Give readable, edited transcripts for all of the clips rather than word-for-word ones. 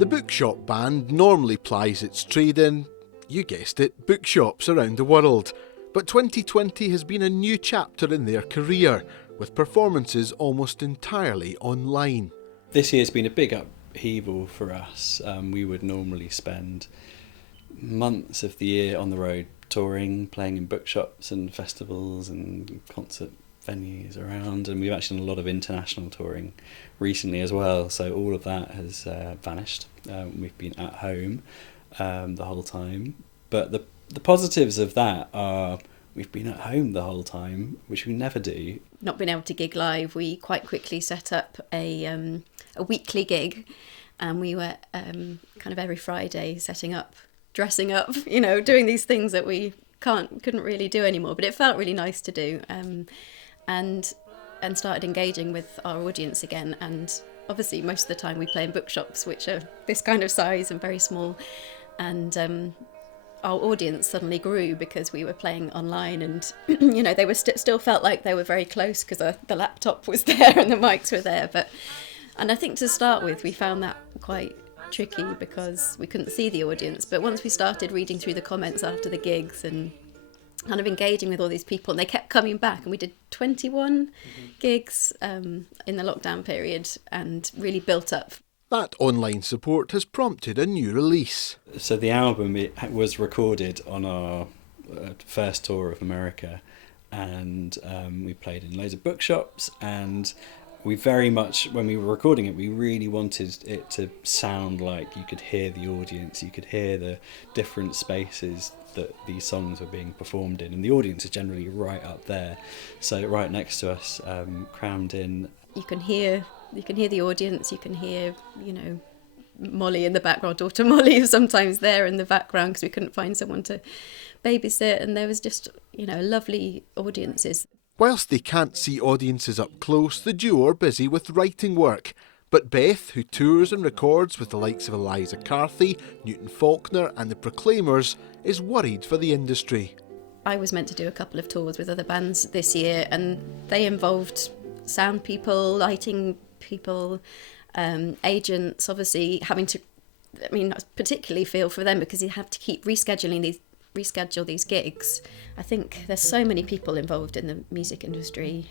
The Bookshop band normally plies its trade in, you guessed it, bookshops around the world. But 2020 has been a new chapter in their career, with performances almost entirely online. This year's been a big upheaval for us. We would normally spend months of the year on the road touring, playing in bookshops and festivals and concert venues around, and we've actually done a lot of international touring recently as well, so all of that has vanished. We've been at home the whole time, but the positives of that are we've been at home the whole time, which we never do. Not being able to gig live, we quite quickly set up a weekly gig, and we were kind of every Friday setting up, dressing up, doing these things that we couldn't really do anymore, but it felt really nice to do, and started engaging with our audience again. And obviously most of the time we play in bookshops, which are this kind of size and very small, and our audience suddenly grew because we were playing online, and they were still felt like they were very close because the laptop was there and the mics were there, and I think to start with we found that quite tricky because we couldn't see the audience. But once we started reading through the comments after the gigs and kind of engaging with all these people, and they kept coming back, and we did 21 gigs in the lockdown period and really built up. That online support has prompted a new release. So the album, it was recorded on our first tour of America, and we played in loads of bookshops, and we very much, when we were recording it, we really wanted it to sound like you could hear the audience, you could hear the different spaces that these songs were being performed in, and the audience is generally right up there, so right next to us, crammed in. You can hear the audience, you can hear, Molly in the background, daughter Molly is sometimes there in the background because we couldn't find someone to babysit, and there was just, lovely audiences. Whilst they can't see audiences up close, the duo are busy with writing work. But Beth, who tours and records with the likes of Eliza Carthy, Newton Faulkner and the Proclaimers, is worried for the industry. I was meant to do a couple of tours with other bands this year, and they involved sound people, lighting people, agents, obviously having to, I particularly feel for them because you have to keep reschedule these gigs. I think there's so many people involved in the music industry.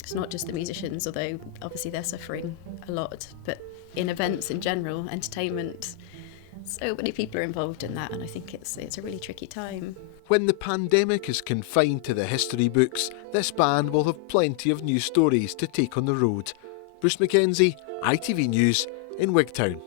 It's not just the musicians, although obviously they're suffering a lot, but in events in general, entertainment, so many people are involved in that, and I think it's a really tricky time. When the pandemic is confined to the history books, this band will have plenty of new stories to take on the road. Bruce McKenzie, ITV News in Wigtown.